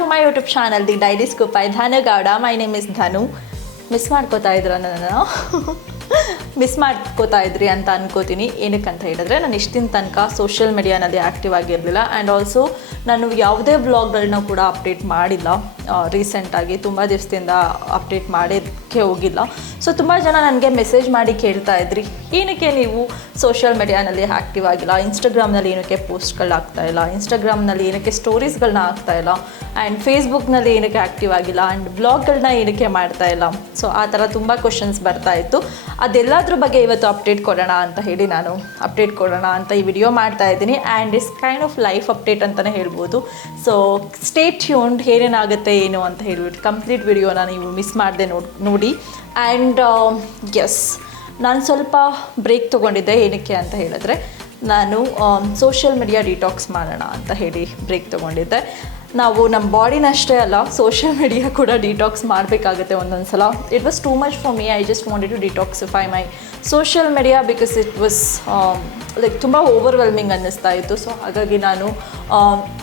To my YouTube channel the daily scoop I Dhanugowda. My name is Dhanu. Miss ಮಾಡ್ಕೋತಾ ಇದ್ರ ನಾನು miss ಮಾಡ್ಕೋತಾ ಇದ್ರಿ ಅಂತ ಅನ್ಕೋತೀನಿ. ಏನಕ್ಕಂತ ಹೇಳಿದ್ರೆ ನಾನು ಇಷ್ಟಿನ ತನಕ ಸೋಷಿಯಲ್ ಮೀಡಿಯಾನಲ್ಲಿ ಆ್ಯಕ್ಟಿವ್ ಆಗಿರಲಿಲ್ಲ. ಆ್ಯಂಡ್ ಆಲ್ಸೋ ನಾನು ಯಾವುದೇ ವ್ಲಾಗ್ಗಳನ್ನ ಕೂಡ ಅಪ್ಡೇಟ್ ಮಾಡಿಲ್ಲ. ರೀಸೆಂಟಾಗಿ ತುಂಬ ದಿವಸದಿಂದ ಅಪ್ಡೇಟ್ ಮಾಡೋಕ್ಕೆ ಹೋಗಿಲ್ಲ. ಸೊ ತುಂಬ ಜನ ನನಗೆ ಮೆಸೇಜ್ ಮಾಡಿ ಕೇಳ್ತಾ ಇದ್ರಿ, ಏನಕ್ಕೆ ನೀವು ಸೋಷಿಯಲ್ ಮೀಡಿಯಾನಲ್ಲಿ ಆ್ಯಕ್ಟಿವ್ ಆಗಿಲ್ಲ, ಇನ್ಸ್ಟಾಗ್ರಾಮ್ನಲ್ಲಿ ಏನಕ್ಕೆ ಪೋಸ್ಟ್ಗಳು ಆಗ್ತಾಯಿಲ್ಲ, ಇನ್ಸ್ಟಾಗ್ರಾಮ್ನಲ್ಲಿ ಏನಕ್ಕೆ ಸ್ಟೋರೀಸ್ಗಳನ್ನ ಆಗ್ತಾಯಿಲ್ಲ, ಆ್ಯಂಡ್ ಫೇಸ್ಬುಕ್ನಲ್ಲಿ ಏನಕ್ಕೆ ಆ್ಯಕ್ಟಿವ್ ಆಗಿಲ್ಲ, ಆ್ಯಂಡ್ ಬ್ಲಾಗ್ಗಳನ್ನ ಏನಕ್ಕೆ ಮಾಡ್ತಾಯಿಲ್ಲ. ಸೊ ಆ ಥರ ತುಂಬ ಕ್ವಶನ್ಸ್ ಬರ್ತಾಯಿತ್ತು. ಅದೆಲ್ಲದ್ರ ಬಗ್ಗೆ ಇವತ್ತು ಅಪ್ಡೇಟ್ ಕೊಡೋಣ ಅಂತ ಹೇಳಿ ನಾನು ಅಪ್ಡೇಟ್ ಕೊಡೋಣ ಅಂತ ಈ ವಿಡಿಯೋ ಮಾಡ್ತಾ ಇದ್ದೀನಿ. And it's kind of life update ಅಂತಲೇ ಹೇಳ್ಬೋದು. ಸೊ ಸ್ಟೇ ಟ್ಯೂನ್ಡ್, ಏನೇನಾಗುತ್ತೆ ಏನು ಅಂತ ಹೇಳಿಬಿಟ್ಟು ಕಂಪ್ಲೀಟ್ ವಿಡಿಯೋನ ನೀವು ಮಿಸ್ ಮಾಡದೆ ನೋಡಿ. ಆ್ಯಂಡ್ ಎಸ್, ನಾನು ಸ್ವಲ್ಪ ಬ್ರೇಕ್ ತೊಗೊಂಡಿದ್ದೆ. ಏನಕ್ಕೆ ಅಂತ ಹೇಳಿದ್ರೆ ನಾನು ಸೋಷಿಯಲ್ ಮೀಡಿಯಾ ಡಿಟಾಕ್ಸ್ ಮಾಡೋಣ ಅಂತ ಹೇಳಿ ಬ್ರೇಕ್ ತೊಗೊಂಡಿದ್ದೆ. ನಾವು ನಮ್ಮ ಬಾಡಿನಷ್ಟೇ ಅಲ್ಲ, ಸೋಷಿಯಲ್ ಮೀಡಿಯಾ ಕೂಡ ಡಿಟಾಕ್ಸ್ ಮಾಡಬೇಕಾಗುತ್ತೆ ಒಂದೊಂದು ಸಲ. It was too much for me. I just wanted to detoxify my social media because it was like ತುಂಬ ಓವರ್ವೆಲ್ಮಿಂಗ್ ಅನ್ನಿಸ್ತಾ ಇತ್ತು. ಸೊ ಹಾಗಾಗಿ ನಾನು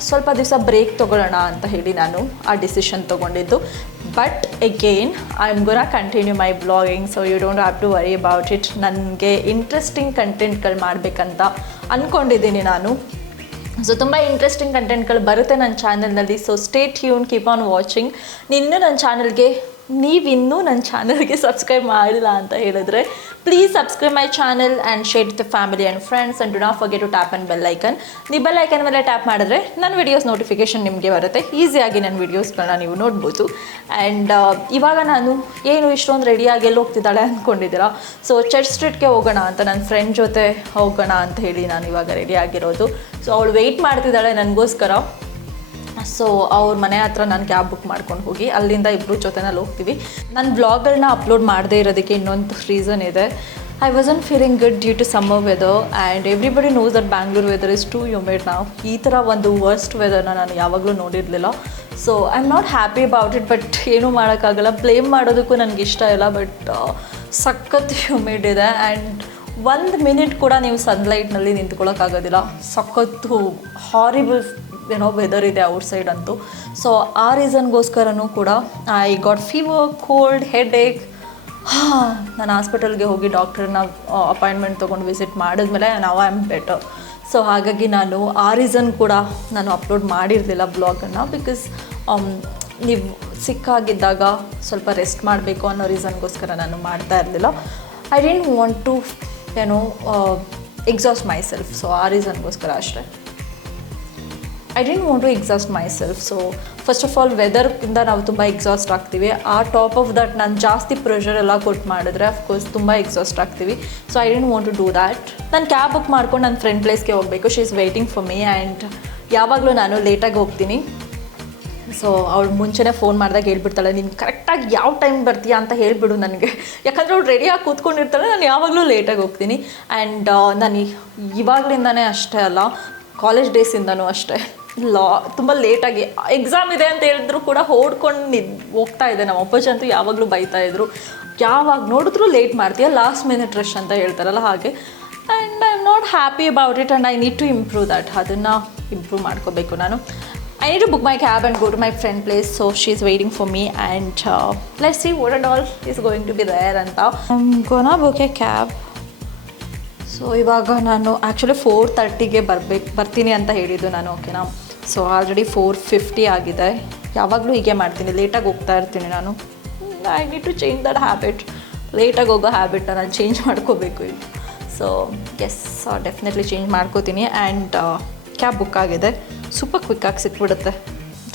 ಸ್ವಲ್ಪ ದಿವಸ ಬ್ರೇಕ್ ತೊಗೊಳ್ಳೋಣ ಅಂತ ಹೇಳಿ ನಾನು ಆ ಡಿಸಿಷನ್ ತೊಗೊಂಡಿದ್ದು. But again I am gonna continue my blogging. So you don't have to worry about it. ನನಗೆ ಇಂಟ್ರೆಸ್ಟಿಂಗ್ ಕಂಟೆಂಟ್ಗಳು ಮಾಡಬೇಕಂತ ಅಂದ್ಕೊಂಡಿದ್ದೀನಿ ನಾನು. ಸೊ ತುಂಬ ಇಂಟ್ರೆಸ್ಟಿಂಗ್ ಕಂಟೆಂಟ್ಗಳು ಬರುತ್ತೆ ನನ್ನ ಚಾನಲ್ನಲ್ಲಿ. So stay tune, keep on watching. ನೀವಿನ್ನೂ ನನ್ನ ಚಾನಲ್ಗೆ ಸಬ್ಸ್ಕ್ರೈಬ್ ಮಾಡಿಲ್ಲ ಅಂತ ಹೇಳಿದ್ರೆ please subscribe my channel and share with family and friends and do not forget to tap on bell icon. ನೀವು ಬೆಲ್ ಐಕನ್ ಮೇಲೆ ಟ್ಯಾಪ್ ಮಾಡಿದ್ರೆ ನನ್ನ ವೀಡಿಯೋಸ್ ನೋಟಿಫಿಕೇಷನ್ ನಿಮಗೆ ಬರುತ್ತೆ. ಈಸಿಯಾಗಿ ನನ್ನ ವೀಡಿಯೋಸ್ಗಳನ್ನ ನೀವು ನೋಡ್ಬೋದು. ಆ್ಯಂಡ್ ಇವಾಗ ನಾನು ಏನು ಇಷ್ಟೊಂದು ರೆಡಿಯಾಗಿ ಎಲ್ಲಿ ಹೋಗ್ತಿದ್ದಾಳೆ ಅಂದ್ಕೊಂಡಿದ್ದೀರಾ? ಸೊ ಚರ್ಚ್ ಸ್ಟ್ರೀಟ್ಗೆ ಹೋಗೋಣ ಅಂತ, ನನ್ನ ಫ್ರೆಂಡ್ ಜೊತೆ ಹೋಗೋಣ ಅಂತ ಹೇಳಿ ನಾನು ಇವಾಗ ರೆಡಿ ಆಗಿರೋದು. ಸೊ ಅವಳು ವೆಯ್ಟ್ ಮಾಡ್ತಿದ್ದಾಳೆ ನನಗೋಸ್ಕರ. ಸೊ ಅವ್ರ ಮನೆ ಹತ್ರ ನಾನು ಕ್ಯಾಬ್ ಬುಕ್ ಮಾಡ್ಕೊಂಡು ಹೋಗಿ ಅಲ್ಲಿಂದ ಇಬ್ಬರು ಜೊತೆನಲ್ಲಿ ಹೋಗ್ತೀವಿ. ನನ್ನ ಬ್ಲಾಗ್ಗಳನ್ನ ಅಪ್ಲೋಡ್ ಮಾಡದೇ ಇರೋದಕ್ಕೆ ಇನ್ನೊಂದು ರೀಸನ್ ಇದೆ. I wasn't feeling good due to summer weather and everybody knows that Bangalore weather is too humid ನಾವು. ಈ ಥರ ಒಂದು ವರ್ಸ್ಟ್ ವೆದರ್ನ ನಾನು ಯಾವಾಗಲೂ ನೋಡಿರಲಿಲ್ಲ. So I am not happy about it. But ಏನೂ ಮಾಡೋಕ್ಕಾಗಲ್ಲ. ಬ್ಲೇಮ್ ಮಾಡೋದಕ್ಕೂ ನನಗೆ ಇಷ್ಟ ಇಲ್ಲ. ಬಟ್ ಸಖತ್ ಹ್ಯೂಮಿಡ್ ಇದೆ. ಆ್ಯಂಡ್ 1 ಮಿನಿಟ್ ಕೂಡ ನೀವು ಸನ್ಲೈಟ್ನಲ್ಲಿ ನಿಂತ್ಕೊಳ್ಳೋಕ್ಕಾಗೋದಿಲ್ಲ. ಸಖತ್ತು ಹಾರಿಬಲ್ ವೆದರ್ ಇದೆ ಔಟ್ಸೈಡ್ ಅಂತೂ. ಸೊ ಆ ರೀಸನ್ಗೋಸ್ಕರನೂ ಕೂಡ I got fever, cold, headache. ನಾನು ಹಾಸ್ಪಿಟಲ್ಗೆ ಹೋಗಿ ಡಾಕ್ಟ್ರನ್ನ ಅಪಾಯಿಂಟ್ಮೆಂಟ್ ತೊಗೊಂಡು ವಿಸಿಟ್ ಮಾಡಿದ್ಮೇಲೆ ನಾವು ಐ ಆಮ್ ಬೆಟರ್. ಸೊ ಹಾಗಾಗಿ ನಾನು ಆ ರೀಸನ್ ಕೂಡ ನಾನು ಅಪ್ಲೋಡ್ ಮಾಡಿರಲಿಲ್ಲ ಬ್ಲಾಗನ್ನು. ಬಿಕಾಸ್ ನೀವು ಸಿಕ್ಕಾಗಿದ್ದಾಗ ಸ್ವಲ್ಪ ರೆಸ್ಟ್ ಮಾಡಬೇಕು ಅನ್ನೋ ರೀಸನ್ಗೋಸ್ಕರ ನಾನು ಮಾಡ್ತಾ ಇರಲಿಲ್ಲ. I didn't want to exhaust myself. So ಆ ರೀಸನ್ಗೋಸ್ಕರ ಅಷ್ಟೇ. I didn't want to exhaust myself. So first of all ವೆದರ್ಗಿಂತ ನಾವು ತುಂಬ ಎಕ್ಸಾಸ್ಟ್ ಆಗ್ತೀವಿ. ಆ ಟಾಪ್ ಆಫ್ ದಟ್ ನಾನು ಜಾಸ್ತಿ ಪ್ರೆಷರ್ ಎಲ್ಲ ಕೊಟ್ಟು ಮಾಡಿದ್ರೆ ಅಫ್ಕೋರ್ಸ್ ತುಂಬ ಎಕ್ಸಾಸ್ಟ್ ಆಗ್ತೀವಿ. So I didn't want to do that. ನಾನು ಕ್ಯಾಬ್ ಬುಕ್ ಮಾಡ್ಕೊಂಡು ನನ್ನ ಫ್ರೆಂಡ್ ಪ್ಲೇಸ್ಗೆ ಹೋಗಬೇಕು. She is waiting for me. And ಯಾವಾಗಲೂ ನಾನು ಲೇಟಾಗಿ ಹೋಗ್ತೀನಿ. ಸೊ ಅವಳು ಮುಂಚೆನೇ ಫೋನ್ ಮಾಡಿದಾಗ ಹೇಳ್ಬಿಡ್ತಾಳೆ, ನೀನು ಕರೆಕ್ಟಾಗಿ ಯಾವ ಟೈಮ್ ಬರ್ತೀಯಾ ಅಂತ ಹೇಳಿಬಿಡು ನನಗೆ. ಯಾಕಂದರೆ ಅವಳು ರೆಡಿಯಾಗಿ ಕೂತ್ಕೊಂಡಿರ್ತಾಳೆ, ನಾನು ಯಾವಾಗಲೂ ಲೇಟಾಗಿ ಹೋಗ್ತೀನಿ. ಆ್ಯಂಡ್ ನಾನು ಇವಾಗಲಿಂದನೇ ಅಷ್ಟೇ ಅಲ್ಲ, ಕಾಲೇಜ್ ಡೇಸಿಂದನೂ ಅಷ್ಟೇ ತುಂಬ ಲೇಟಾಗಿ ಎಕ್ಸಾಮ್ ಇದೆ ಅಂತ ಹೇಳಿದ್ರು ಕೂಡ ಓಡ್ಕೊಂಡು ಹೋಗ್ತಾ ಇದೆ. ನಮ್ಮ ಅಪ್ಪಾಜಿ ಅಂತೂ ಯಾವಾಗಲೂ ಬೈತಾಯಿದ್ರು, ಯಾವಾಗ ನೋಡಿದ್ರು ಲೇಟ್ ಮಾಡ್ತೀಯ, ಲಾಸ್ಟ್ ಮಿನಿಟ್ ರಶ್ ಅಂತ ಹೇಳ್ತಾರಲ್ಲ ಹಾಗೆ. And I am not happy about it and I need to improve that. ಅದನ್ನು ಇಂಪ್ರೂವ್ ಮಾಡ್ಕೋಬೇಕು ನಾನು. I need to book my cab and go to my friend place. So she's waiting for me and let's see what and all is going to be there anta. I'm gonna book a cab. So ಇವಾಗ ನಾನು actually 4:30ಗೆ ಬರ್ತೀನಿ ಅಂತ ಹೇಳಿದ್ದು ನಾನು, ಓಕೆನಾ. So already 4:50 ಆಗಿದೆ. ಯಾವಾಗಲೂ ಹೀಗೆ ಮಾಡ್ತೀನಿ, ಲೇಟಾಗಿ ಹೋಗ್ತಾ ಇರ್ತೀನಿ ನಾನು. I need to change that habit. ಲೇಟಾಗಿ ಹೋಗೋ ಹ್ಯಾಬಿಟ್ನ ನಾನು ಚೇಂಜ್ ಮಾಡ್ಕೋಬೇಕು ಈಗ. ಸೊ ಎಸ್, ಡೆಫಿನೆಟ್ಲಿ ಚೇಂಜ್ ಮಾಡ್ಕೋತೀನಿ. ಆ್ಯಂಡ್ ಕ್ಯಾಬ್ ಬುಕ್ ಆಗಿದೆ. ಸೂಪರ್ ಕ್ವಿಕ್ಕಾಗಿ ಸಿಕ್ಬಿಡುತ್ತೆ.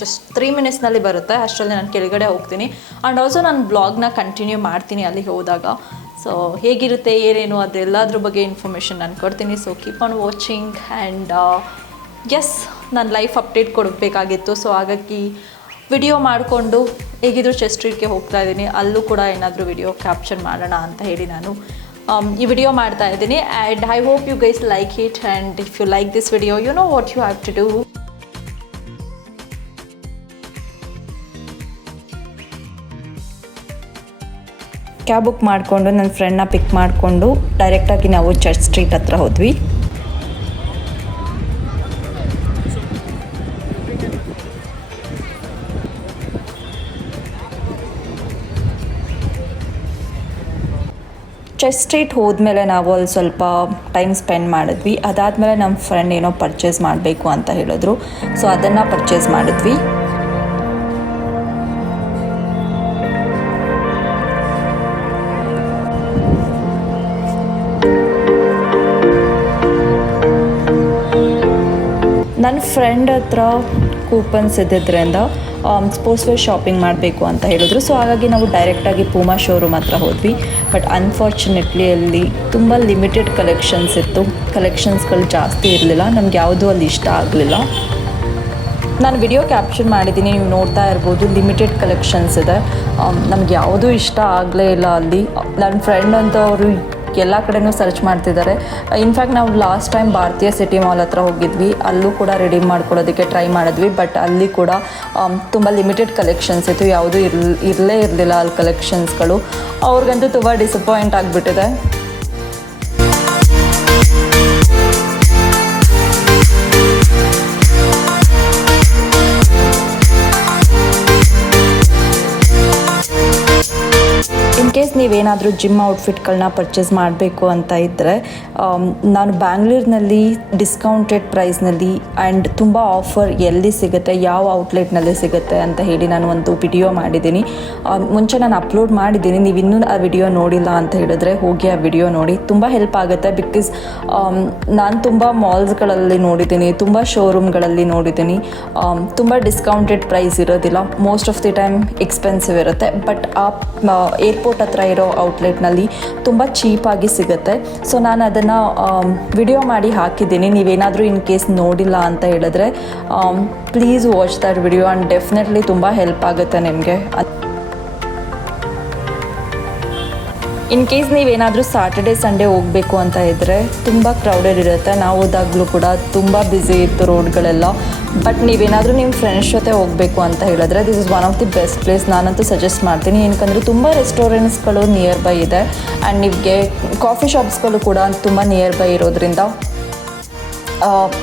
ಜಸ್ಟ್ 3 ಮಿನಿಟ್ಸ್ನಲ್ಲಿ ಬರುತ್ತೆ. ಅಷ್ಟರಲ್ಲಿ ನಾನು ಕೆಳಗಡೆ ಹೋಗ್ತೀನಿ. ಆ್ಯಂಡ್ ಆಲ್ಸೋ ನಾನು ಬ್ಲಾಗ್ನ ಕಂಟಿನ್ಯೂ ಮಾಡ್ತೀನಿ ಅಲ್ಲಿಗೆ ಹೋದಾಗ. ಸೊ ಹೇಗಿರುತ್ತೆ ಏನೇನು ಅದೆಲ್ಲದ್ರ ಬಗ್ಗೆ ಇನ್ಫಾರ್ಮೇಷನ್ ನಾನು ಕೊಡ್ತೀನಿ. So keep on watching. And yes, ನನ್ನ ಲೈಫ್ ಅಪ್ಡೇಟ್ ಕೊಡಬೇಕಾಗಿತ್ತು. ಸೊ ಹಾಗಾಗಿ ವಿಡಿಯೋ ಮಾಡಿಕೊಂಡು ಹೇಗಿದ್ರು ಚರ್ಚ್ ಸ್ಟ್ರೀಟ್ಗೆ ಹೋಗ್ತಾ ಇದ್ದೀನಿ, ಅಲ್ಲೂ ಕೂಡ ಏನಾದರೂ ವಿಡಿಯೋ ಕ್ಯಾಪ್ಚರ್ ಮಾಡೋಣ ಅಂತ ಹೇಳಿ ನಾನು ಈ ವಿಡಿಯೋ ಮಾಡ್ತಾ ಇದ್ದೀನಿ. And I hope you guys like it. And if you like this video, you know what you have to do. Cab book ಮಾಡಿಕೊಂಡು ನನ್ನ ಫ್ರೆಂಡ್ನ ಪಿಕ್ ಮಾಡಿಕೊಂಡು ಡೈರೆಕ್ಟಾಗಿ ನಾವು ಚರ್ಚ್ ಸ್ಟ್ರೀಟ್ ಹತ್ರ ಹೋದ್ವಿ. ಚರ್ಚ್ ಸ್ಟ್ರೀಟ್ ಹೋದ್ಮೇಲೆ ನಾವು ಅಲ್ಲಿ ಸ್ವಲ್ಪ ಟೈಮ್ ಸ್ಪೆಂಡ್ ಮಾಡಿದ್ವಿ. ಅದಾದಮೇಲೆ ನಮ್ಮ ಫ್ರೆಂಡ್ ಏನೋ ಪರ್ಚೇಸ್ ಮಾಡಬೇಕು ಅಂತ ಹೇಳಿದ್ರು, ಸೊ ಅದನ್ನು ಪರ್ಚೇಸ್ ಮಾಡಿದ್ವಿ. ನನ್ನ ಫ್ರೆಂಡ್ ಹತ್ರ ಕೂಪನ್ಸ್ ಇದ್ದಿದ್ದರಿಂದ ಸ್ಪೋರ್ಟ್ಸ್ ವೇರ್ ಶಾಪಿಂಗ್ ಮಾಡಬೇಕು ಅಂತ ಹೇಳಿದ್ರು. ಸೊ ಹಾಗಾಗಿ ನಾವು ಡೈರೆಕ್ಟಾಗಿ ಪೂಮಾ ಶೋರೂಮ್ ಹತ್ರ ಹೋದ್ವಿ. ಬಟ್ ಅನ್ಫಾರ್ಚುನೇಟ್ಲಿ ಅಲ್ಲಿ ತುಂಬ ಲಿಮಿಟೆಡ್ ಕಲೆಕ್ಷನ್ಸ್ ಇತ್ತು. ಕಲೆಕ್ಷನ್ಸ್ಗಳು ಜಾಸ್ತಿ ಇರಲಿಲ್ಲ. ನಮ್ಗೆ ಯಾವುದೂ ಅಲ್ಲಿ ಇಷ್ಟ ಆಗಲಿಲ್ಲ. ನಾನು ವಿಡಿಯೋ ಕ್ಯಾಪ್ಚರ್ ಮಾಡಿದ್ದೀನಿ, ನೀವು ನೋಡ್ತಾ ಇರ್ಬೋದು. ಲಿಮಿಟೆಡ್ ಕಲೆಕ್ಷನ್ಸ್ ಇದೆ. ನಮ್ಗೆ ಯಾವುದೂ ಇಷ್ಟ ಆಗಲೇ ಇಲ್ಲ ಅಲ್ಲಿ. ನನ್ನ ಫ್ರೆಂಡ್ ಅಂತ ಅವರು ಎಲ್ಲ ಕಡೆನೂ ಸರ್ಚ್ ಮಾಡ್ತಿದ್ದಾರೆ. ಇನ್ಫ್ಯಾಕ್ಟ್ ನಾವು ಲಾಸ್ಟ್ ಟೈಮ್ ಭಾರತೀಯ ಸಿಟಿ ಮಾಲ್ ಹತ್ರ ಹೋಗಿದ್ವಿ. ಅಲ್ಲೂ ಕೂಡ ರೆಡೀಮ್ ಮಾಡ್ಕೊಳ್ಳೋದಕ್ಕೆ ಟ್ರೈ ಮಾಡಿದ್ವಿ. ಬಟ್ ಅಲ್ಲಿ ಕೂಡ ತುಂಬ ಲಿಮಿಟೆಡ್ ಕಲೆಕ್ಷನ್ಸ್ ಇತ್ತು. ಯಾವುದೂ ಇರಲೇ ಇರಲಿಲ್ಲ ಅಲ್ಲಿ ಕಲೆಕ್ಷನ್ಸ್ಗಳು. ಅವ್ರಿಗಂತೂ ತುಂಬ ಡಿಸಪಾಯಿಂಟ್ ಆಗಿಬಿಟ್ಟಿದೆ. ಇನ್ ಕೇಸ್ ನೀವೇನಾದರೂ ಜಿಮ್ ಔಟ್ಫಿಟ್ಗಳನ್ನ ಪರ್ಚೇಸ್ ಮಾಡಬೇಕು ಅಂತ ಇದ್ದರೆ, ನಾನು ಬ್ಯಾಂಗ್ಳೂರಿನಲ್ಲಿ ಡಿಸ್ಕೌಂಟೆಡ್ ಪ್ರೈಸ್ನಲ್ಲಿ ಆ್ಯಂಡ್ ತುಂಬ ಆಫರ್ ಎಲ್ಲಿ ಸಿಗುತ್ತೆ, ಯಾವ ಔಟ್ಲೆಟ್ನಲ್ಲಿ ಸಿಗುತ್ತೆ ಅಂತ ಹೇಳಿ ನಾನು ಒಂದು ವಿಡಿಯೋ ಮಾಡಿದ್ದೀನಿ. ಮುಂಚೆ ನಾನು ಅಪ್ಲೋಡ್ ಮಾಡಿದ್ದೀನಿ. ನೀವು ಇನ್ನೂ ಆ ವಿಡಿಯೋ ನೋಡಿಲ್ಲ ಅಂತ ಹೇಳಿದ್ರೆ ಹೋಗಿ ಆ ವಿಡಿಯೋ ನೋಡಿ. ತುಂಬ ಹೆಲ್ಪ್ ಆಗುತ್ತೆ. ಬಿಕಾಸ್ ನಾನು ತುಂಬ ಮಾಲ್ಸ್ಗಳಲ್ಲಿ ನೋಡಿದ್ದೀನಿ, ತುಂಬ ಶೋರೂಮ್ಗಳಲ್ಲಿ ನೋಡಿದ್ದೀನಿ. ತುಂಬ ಡಿಸ್ಕೌಂಟೆಡ್ ಪ್ರೈಸ್ ಇರೋದಿಲ್ಲ. Most of the time expensive ಇರುತ್ತೆ. ಬಟ್ ಆ ಏರ್ಪೋರ್ಟ್ ಹತ್ರ ಇರೋ ಔಟ್ಲೆಟ್ನಲ್ಲಿ ತುಂಬ ಚೀಪಾಗಿ ಸಿಗುತ್ತೆ. ಸೊ ನಾನು ಅದನ್ನು ವಿಡಿಯೋ ಮಾಡಿ ಹಾಕಿದ್ದೀನಿ. ನೀವೇನಾದರೂ ಇನ್ ಕೇಸ್ ನೋಡಿಲ್ಲ ಅಂತ ಹೇಳಿದ್ರೆ please watch that video and definitely ತುಂಬ ಹೆಲ್ಪ್ ಆಗುತ್ತೆ ನಿಮಗೆ. ಇನ್ ಕೇಸ್ ನೀವೇನಾದರೂ ಸಾಟರ್ಡೆ ಸಂಡೇ ಹೋಗಬೇಕು ಅಂತ ಇದ್ದರೆ ತುಂಬ ಕ್ರೌಡೆಡ್ ಇರುತ್ತೆ. ನಾವು ಹೋದಾಗಲೂ ಕೂಡ ತುಂಬ ಬ್ಯುಸಿ ಇತ್ತು ರೋಡ್ಗಳೆಲ್ಲ. ಬಟ್ ನೀವೇನಾದರೂ ನಿಮ್ಮ ಫ್ರೆಂಡ್ಸ್ ಜೊತೆ ಹೋಗಬೇಕು ಅಂತ ಹೇಳಿದ್ರೆ this is one of the best place. ನಾನಂತೂ ಸಜೆಸ್ಟ್ ಮಾಡ್ತೀನಿ. ಏನಕ್ಕಂದರೆ ತುಂಬ ರೆಸ್ಟೋರೆಂಟ್ಸ್ಗಳು ನಿಯರ್ ಬೈ ಇದೆ ಆ್ಯಂಡ್ ನಿಮಗೆ ಕಾಫಿ ಶಾಪ್ಸ್ಗಳು ಕೂಡ ತುಂಬ ನಿಯರ್ ಬೈ ಇರೋದ್ರಿಂದ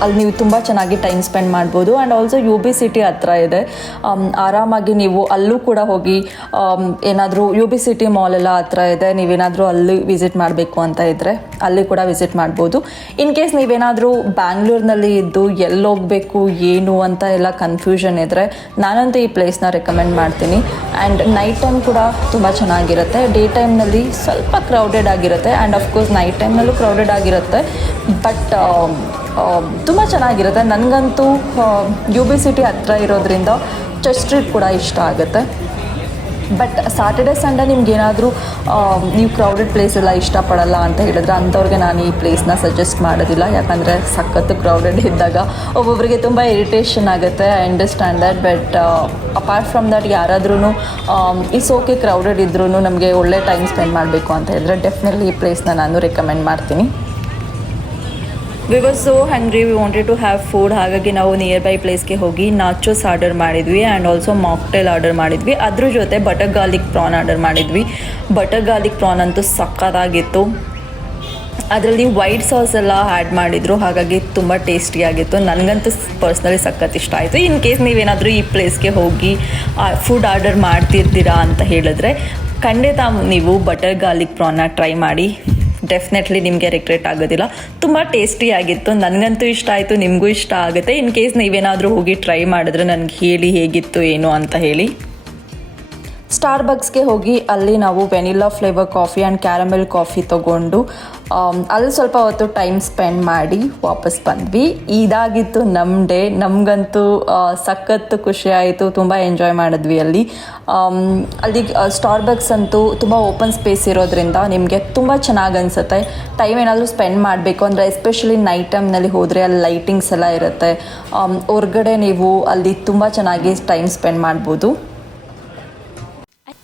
ಅಲ್ಲಿ ನೀವು ತುಂಬ ಚೆನ್ನಾಗಿ ಟೈಮ್ ಸ್ಪೆಂಡ್ ಮಾಡ್ಬೋದು. ಆ್ಯಂಡ್ ಆಲ್ಸೋ UB ಸಿಟಿ ಹತ್ರ ಇದೆ. ಆರಾಮಾಗಿ ನೀವು ಅಲ್ಲೂ ಕೂಡ ಹೋಗಿ ಏನಾದರೂ UB ಸಿಟಿ ಮಾಲ್ ಎಲ್ಲ ಹತ್ರ ಇದೆ. ನೀವೇನಾದರೂ ಅಲ್ಲಿ ವಿಸಿಟ್ ಮಾಡಬೇಕು ಅಂತ ಇದ್ದರೆ ಅಲ್ಲಿ ಕೂಡ ವಿಸಿಟ್ ಮಾಡ್ಬೋದು. ಇನ್ ಕೇಸ್ ನೀವೇನಾದರೂ ಬ್ಯಾಂಗ್ಳೂರಿನಲ್ಲಿ ಇದ್ದು ಎಲ್ಲಿ ಹೋಗಬೇಕು ಏನು ಅಂತ ಎಲ್ಲ ಕನ್ಫ್ಯೂಷನ್ ಇದ್ದರೆ ನಾನಂತೂ ಈ ಪ್ಲೇಸ್ನ ರೆಕಮೆಂಡ್ ಮಾಡ್ತೀನಿ. ಆ್ಯಂಡ್ ನೈಟ್ ಟೈಮ್ ಕೂಡ ತುಂಬ ಚೆನ್ನಾಗಿರುತ್ತೆ. ಡೇ ಟೈಮ್ನಲ್ಲಿ ಸ್ವಲ್ಪ ಕ್ರೌಡೆಡ್ ಆಗಿರುತ್ತೆ ಆ್ಯಂಡ್ ಅಫ್ಕೋರ್ಸ್ ನೈಟ್ ಟೈಮ್ನಲ್ಲೂ ಕ್ರೌಡೆಡ್ ಆಗಿರುತ್ತೆ. ಬಟ್ ತುಂಬ ಚೆನ್ನಾಗಿರುತ್ತೆ. ನನಗಂತೂ UB ಸಿಟಿ ಹತ್ರ ಇರೋದ್ರಿಂದ ಚರ್ಚ್ ಸ್ಟ್ರೀಟ್ ಕೂಡ ಇಷ್ಟ ಆಗುತ್ತೆ. ಬಟ್ ಸಾಟರ್ಡೆ ಸಂಡೇ ನಿಮ್ಗೇನಾದರೂ ನೀವು ಕ್ರೌಡೆಡ್ ಪ್ಲೇಸ್ ಎಲ್ಲ ಇಷ್ಟಪಡಲ್ಲ ಅಂತ ಹೇಳಿದ್ರೆ ಅಂಥವ್ರಿಗೆ ನಾನು ಈ ಪ್ಲೇಸ್ನ ಸಜೆಸ್ಟ್ ಮಾಡೋದಿಲ್ಲ. ಯಾಕಂದರೆ ಸಖತ್ತು ಕ್ರೌಡೆಡ್ ಇದ್ದಾಗ ಒಬ್ಬೊಬ್ಬರಿಗೆ ತುಂಬ ಇರಿಟೇಷನ್ ಆಗುತ್ತೆ. I understand that. But apart from that ಯಾರಾದ್ರೂ ಇಸ್ ಓಕೆ ಕ್ರೌಡೆಡ್ ಇದ್ರೂ ನಮಗೆ ಒಳ್ಳೆ ಟೈಮ್ ಸ್ಪೆಂಡ್ ಮಾಡಬೇಕು ಅಂತ ಹೇಳಿದ್ರೆ ಡೆಫಿನೆಟ್ಲಿ ಈ ಪ್ಲೇಸ್ನ ನಾನು ರೆಕಮೆಂಡ್ ಮಾಡ್ತೀನಿ. We was so hungry, we wanted to have food. ಹಾಗಾಗಿ ನಾವು ನಿಯರ್ ಬೈ ಪ್ಲೇಸ್ಗೆ ಹೋಗಿ ನಾಚೋಸ್ ಆರ್ಡರ್ ಮಾಡಿದ್ವಿ ಆ್ಯಂಡ್ ಆಲ್ಸೋ ಮಾಕ್ಟೇಲ್ ಆರ್ಡರ್ ಮಾಡಿದ್ವಿ. ಅದ್ರ ಜೊತೆ ಬಟರ್ ಗಾರ್ಲಿಕ್ ಪ್ರಾನ್ ಆರ್ಡರ್ ಮಾಡಿದ್ವಿ. ಬಟರ್ ಗಾರ್ಲಿಕ್ ಪ್ರಾನ್ ಅಂತೂ ಸಕ್ಕತ್ತಾಗಿತ್ತು. ಅದರಲ್ಲಿ ವೈಟ್ ಸಾಸ್ ಎಲ್ಲ ಆ್ಯಡ್ ಮಾಡಿದರು. ಹಾಗಾಗಿ ತುಂಬ ಟೇಸ್ಟಿಯಾಗಿತ್ತು. ನನಗಂತೂ ಪರ್ಸ್ನಲಿ ಸಖತ್ ಇಷ್ಟ ಆಯಿತು. ಇನ್ ಕೇಸ್ ನೀವೇನಾದರೂ ಈ ಪ್ಲೇಸ್ಗೆ ಹೋಗಿ ಫುಡ್ ಆರ್ಡರ್ ಮಾಡ್ತಿರ್ತೀರಾ ಅಂತ ಹೇಳಿದ್ರೆ ಖಂಡಿತ ನೀವು ಬಟರ್ ಗಾರ್ಲಿಕ್ ಪ್ರಾನ್ನ ಟ್ರೈ ಮಾಡಿ. ಡೆಫಿನೆಟ್ಲಿ ನಿಮಗೆ ರಿಗ್ರೆಟ್ ಆಗೋದಿಲ್ಲ. ತುಂಬ ಟೇಸ್ಟಿಯಾಗಿತ್ತು. ನನಗಂತೂ ಇಷ್ಟ ಆಯಿತು, ನಿಮಗೂ ಇಷ್ಟ ಆಗುತ್ತೆ. ಇನ್ ಕೇಸ್ ನೀವೇನಾದರೂ ಹೋಗಿ ಟ್ರೈ ಮಾಡಿದ್ರೆ ನನಗೆ ಹೇಳಿ ಹೇಗಿತ್ತು ಏನು ಅಂತ ಹೇಳಿ. ಸ್ಟಾರ್ಬಕ್ಸ್ಗೆ ಹೋಗಿ ಅಲ್ಲಿ ನಾವು vanilla flavour coffee and caramel coffee ತೊಗೊಂಡು ಅಲ್ಲಿ ಸ್ವಲ್ಪ ಹೊತ್ತು ಟೈಮ್ ಸ್ಪೆಂಡ್ ಮಾಡಿ ವಾಪಸ್ ಬಂದ್ವಿ. ಇದಾಗಿತ್ತು ನಮ್ಮ ಡೇ. ನಮಗಂತೂ ಸಖತ್ತು ಖುಷಿ ಆಯಿತು. ತುಂಬ ಎಂಜಾಯ್ ಮಾಡಿದ್ವಿ ಅಲ್ಲಿ. ಸ್ಟಾರ್ಬಕ್ಸ್ ಅಂತೂ ತುಂಬ ಓಪನ್ ಸ್ಪೇಸ್ ಇರೋದ್ರಿಂದ ನಿಮಗೆ ತುಂಬ ಚೆನ್ನಾಗಿ ಅನಿಸುತ್ತೆ. ಟೈಮ್ ಏನಾದರೂ ಸ್ಪೆಂಡ್ ಮಾಡಬೇಕು ಅಂದರೆ ಎಸ್ಪೆಷಲಿ ನೈಟ್ ಟೈಮ್ನಲ್ಲಿ ಹೋದರೆ ಅಲ್ಲಿ ಲೈಟಿಂಗ್ಸ್ ಎಲ್ಲ ಇರುತ್ತೆ. ಹೊರ್ಗಡೆ ನೀವು ಅಲ್ಲಿ ತುಂಬ ಚೆನ್ನಾಗಿ ಟೈಮ್ ಸ್ಪೆಂಡ್ ಮಾಡ್ಬೋದು.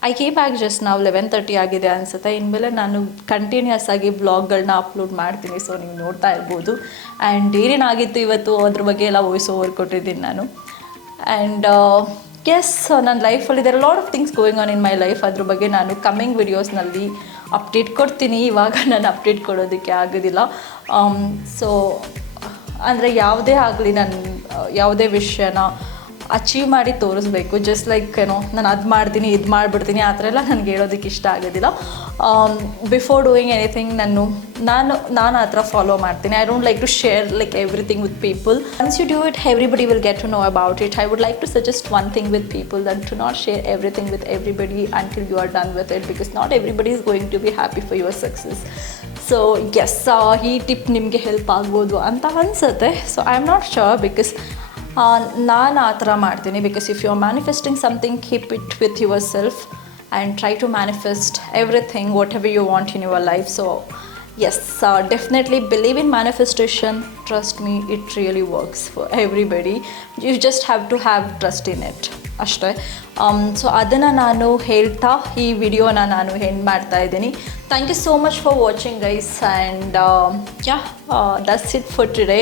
ಐ ಕೇಮ್ ಬ್ಯಾಕ್ ಜಸ್ಟ್ ನಾವು 11:30 ಆಗಿದೆ ಅನಿಸುತ್ತೆ. ಇನ್ಮೇಲೆ ನಾನು ಕಂಟಿನ್ಯೂಸ್ ಆಗಿ ವ್ಲಾಗ್ಗಳನ್ನ ಅಪ್ಲೋಡ್ ಮಾಡ್ತೀನಿ. ಸೊ ನೀವು ನೋಡ್ತಾ ಇರ್ಬೋದು. ಆ್ಯಂಡ್ ಏನೇನಾಗಿತ್ತು ಇವತ್ತು ಅದ್ರ ಬಗ್ಗೆ ಎಲ್ಲ ವಾಯ್ಸ್ ಓವರ್ ಕೊಟ್ಟಿದ್ದೀನಿ ನಾನು. ಆ್ಯಂಡ್ ಎಸ್, ನನ್ನ ಲೈಫಲ್ಲಿ there lot of things going on in my life. ಅದ್ರ ಬಗ್ಗೆ ನಾನು ಕಮ್ಮಿಂಗ್ ವಿಡಿಯೋಸ್ನಲ್ಲಿ ಅಪ್ಡೇಟ್ ಕೊಡ್ತೀನಿ. ಇವಾಗ ನಾನು ಅಪ್ಡೇಟ್ ಕೊಡೋದಕ್ಕೆ ಆಗೋದಿಲ್ಲ. ಸೊ ಅಂದರೆ ಯಾವುದೇ ಆಗಲಿ ನಾನು ಯಾವುದೇ ವಿಷಯನ ಅಚೀವ್ ಮಾಡಿ ತೋರಿಸ್ಬೇಕು. ಜಸ್ಟ್ ಲೈಕ್ ಏನೋ ನಾನು ಅದು ಮಾಡ್ತೀನಿ ಇದು ಮಾಡಿಬಿಡ್ತೀನಿ ಆ ಥರ ಎಲ್ಲ ನನಗೆ ಹೇಳೋದಕ್ಕೆ ಇಷ್ಟ ಆಗೋದಿಲ್ಲ. ಬಿಫೋರ್ ಡೂಯಿಂಗ್ ಎನಿಥಿಂಗ್ ನಾನು ಆ ಥರ ಫಾಲೋ ಮಾಡ್ತೀನಿ. I don't like to share like everything with people. Once you do it everybody will get to know about it. I would like to suggest one thing with people, that to not share everything with everybody until you are done with it, because not everybody is going to be happy for your success. So yes, ಈ tip ನಿಮಗೆ help ಆಗ್ಬೋದು ಅಂತ ಅನಿಸುತ್ತೆ. So I am not sure, because ನಾನು ಆ ಥರ ಮಾಡ್ತೀನಿ. Because if you are manifesting something, keep it with yourself and try to manifest everything whatever you want in your life. So yes, definitely believe in manifestation. Trust me, it really works for everybody. You just have to have trust in it ಅಷ್ಟೇ. So ಅದನ್ನು ನಾನು ಹೇಳ್ತಾ ಈ ವಿಡಿಯೋನ ನಾನು end ಮಾಡ್ತಾ ಇದ್ದೀನಿ. Thank you so much for watching guys, and yeah, that's it for today.